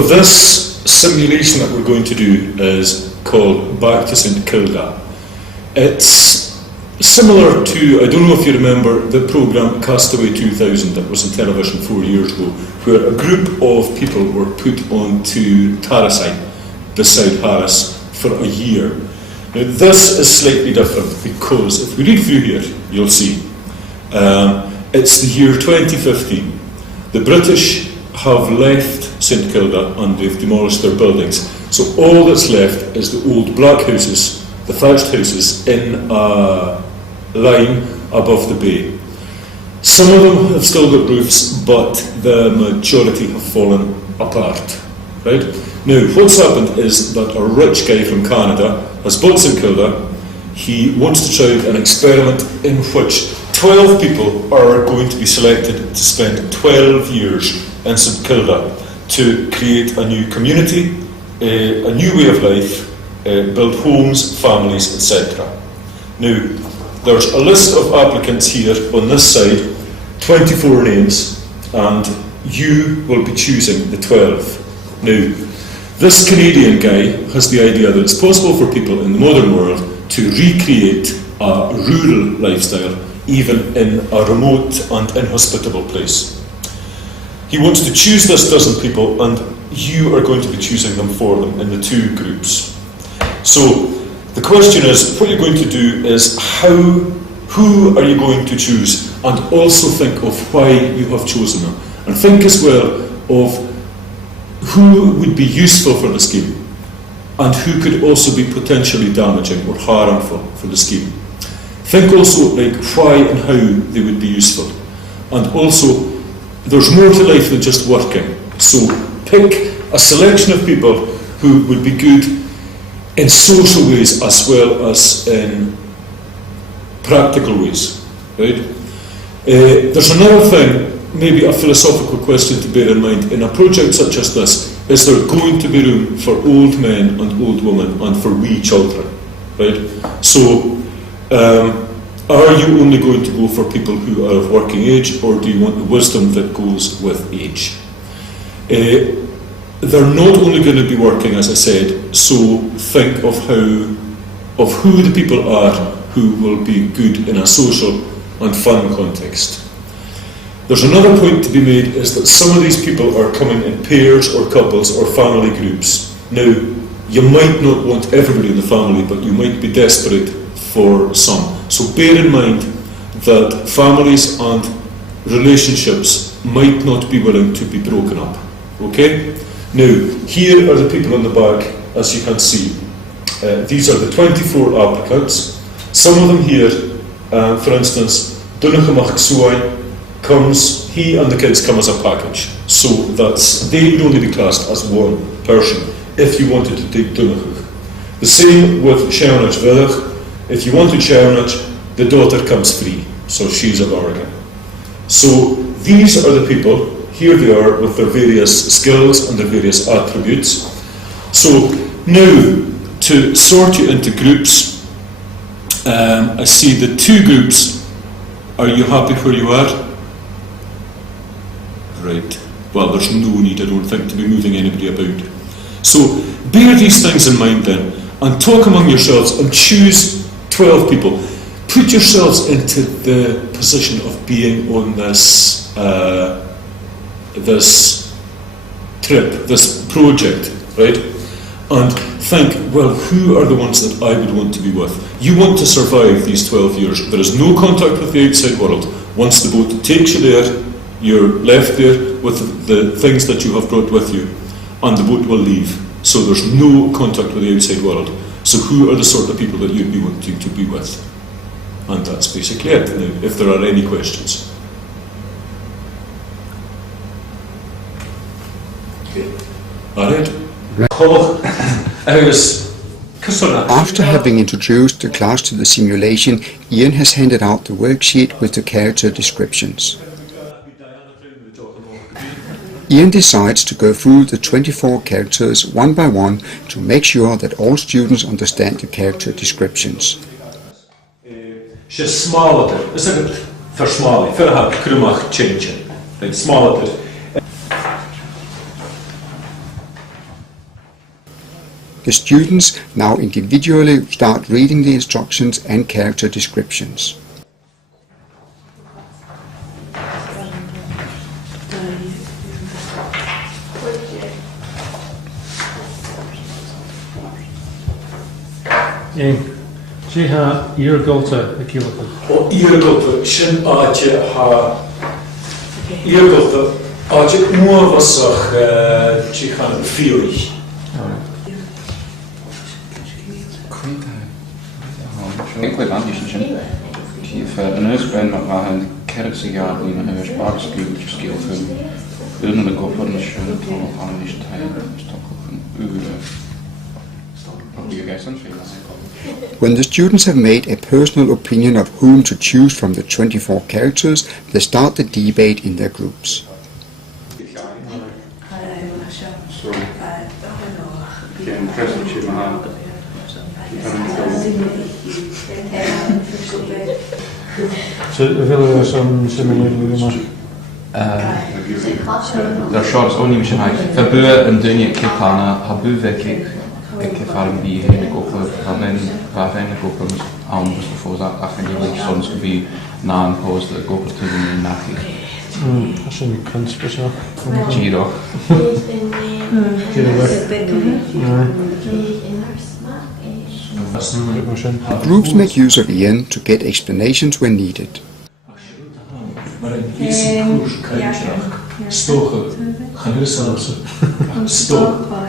So this simulation that we're going to do is called Back to St Kilda. It's similar to, I don't know if you remember the programme Castaway 2000 that was on television 4 years ago, where a group of people were put onto Tarisite beside Harris for a year. Now this is slightly different because if we read through here, you'll see it's the year 2015. The British have left St Kilda and they've demolished their buildings. So all that's left is the old black houses, the thatched houses in a line above the bay. Some of them have still got roofs, but the majority have fallen apart. Right? Now, what's happened is that a rich guy from Canada has bought St Kilda. He wants to try an experiment in which 12 people are going to be selected to spend 12 years in St Kilda to create a new community, a new way of life, build homes, families, etc. Now, there's a list of applicants here on this side, 24 names, and you will be choosing the 12. Now, this Canadian guy has the idea that it's possible for people in the modern world to recreate a rural lifestyle even in a remote and inhospitable place. He wants to choose this dozen people, and you are going to be choosing them for them in the two groups. So the question is, what you're going to do is who are you going to choose, and also think of why you have chosen them, and think as well of who would be useful for the scheme and who could also be potentially damaging or harmful for the scheme. Think also like why and how they would be useful, and also there's more to life than just working. So pick a selection of people who would be good in social ways as well as in practical ways. Right? There's another thing, maybe a philosophical question to bear in mind. In a project such as this, is there going to be room for old men and old women and for wee children? Right? So, are you only going to go for people who are of working age, or do you want the wisdom that goes with age? They're not only going to be working, as I said, so think of who the people are who will be good in a social and fun context. There's another point to be made, is that some of these people are coming in pairs or couples or family groups. Now, you might not want everybody in the family, but you might be desperate for some. So bear in mind that families and relationships might not be willing to be broken up. Okay? Now, here are the people on the back, as you can see. These are the 24 applicants. Some of them here, for instance, Dunachamach Suai comes, he and the kids come as a package. So they would only be classed as one person if you wanted to take Dunachach. The same with Sheonach Villach. If you wanted Sheonach, the daughter comes free, so she's of Oregon. So these are the people, here they are with their various skills and their various attributes. So now, to sort you into groups, I see the two groups. Are you happy where you are? Right. Well, there's no need, I don't think, to be moving anybody about. So bear these things in mind then, and talk among yourselves and choose 12 people. Put yourselves into the position of being on this this trip, this project, right? And think, well, who are the ones that I would want to be with? You want to survive these 12 years. There is no contact with the outside world. Once the boat takes you there, you're left there with the things that you have brought with you, and the boat will leave. So there's no contact with the outside world. So who are the sort of people that you'd be wanting to be with? And that's basically it. Now, if there are any questions. Okay. All right. After having introduced the class to the simulation, Ian has handed out the worksheet with the character descriptions. Ian decides to go through the 24 characters one by one to make sure that all students understand the character descriptions. She's small at it, isn't it? For small, for a krumach changing. Like small at it. The students now individually start reading the instructions and character descriptions. She ha Irgulta a Kilaka. O Irgulta, Shin Aja ha Irgulta, Aja Moorwasach Chichan Fury. Enkele aandiensten die verneus ben met waar een kerksejaar die een spraakskilletjes skill film. Uren koppen is schön toll aan is toch een uren. When the students have made a personal opinion of whom to choose from the 24 characters, they start the debate in their groups. So willen we zo'n simulator maken? Daar short is ook niet meer high. Verbeur een dunje kitana, habu vekik. Ik ervaring die hele koppen, waar zijn de koppen anders voor dat eigenlijk soms gebied na een post de koppen te doen in nacht. Dat is een kunstpersoon. Giro. Groups make use of Ian to get explanations when needed.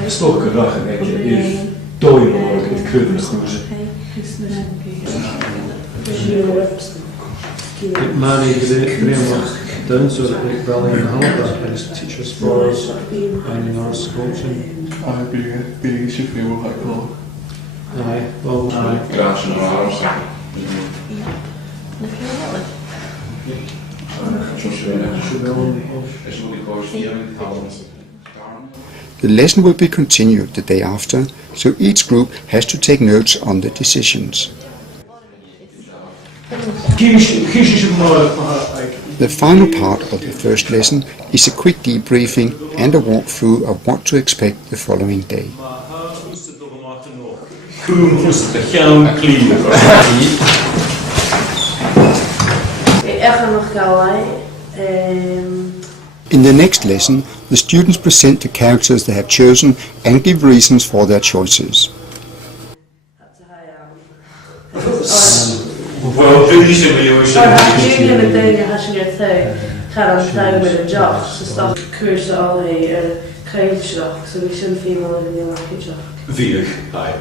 Stoken rachen, dooien worden, het kunnen goed. Many framework done so that they rally in help as teachers for us and in our schools. Be easy for you, I call. Aye, well, aye. Graag naar haar. The lesson will be continued the day after, so each group has to take notes on the decisions. The final part of the first lesson is a quick debriefing and a walkthrough of what to expect the following day. In the next lesson, the students present the characters they have chosen and give reasons for their choices. Well, Vier, aye.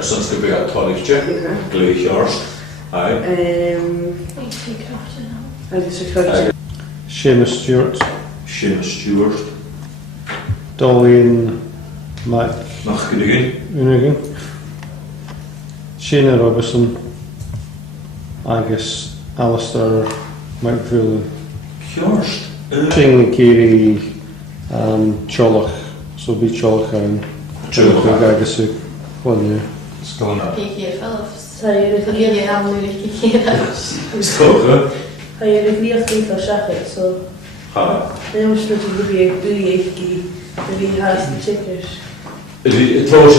Soms heb je het tolletje, gleesjars, aye. Seamus Stewart, Seamus Stewart, Dolleen Mac Unigan, Shana Robertson, Agus Alistair McFarlane, Shing Kiri, Cholach, so be Cholach and Cholach Agus one year. Het was een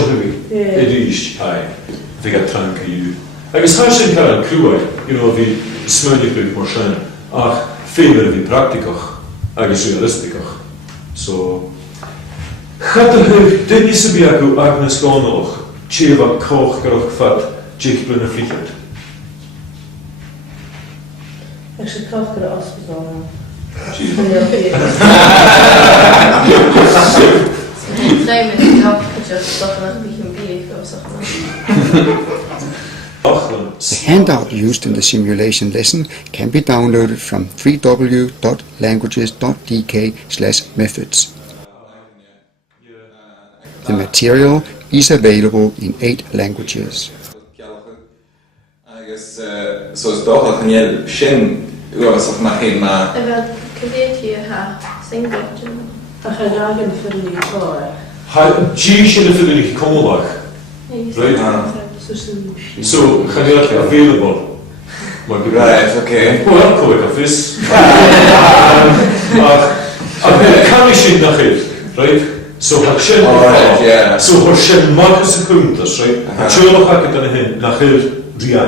goeie. Het is, aye. We gaan tranken you. Ik is hartstikke aan een crew, wie smuilig doet maar zijn. Ach, veel meer wie praktisch, is realistisch. So, gaat er heug, dit is een beetje Agnes Gonnoch. Tjeva koch geroch vat, tjech blinde vliegert. Ik zit koch de hospital. The handout used in the simulation lesson can be downloaded from www.languages.dk/methods. The material is available in 8 languages. So, gaan jullie available? Right, okay. Wel, cywir office. Ac canu sy'n na chyf, right? So ha sy'n Alright, yeah. So ha sy'n marcus y cwmtas, right? Ha sy'n o'ch ac ydyn hyn, na chyf riad.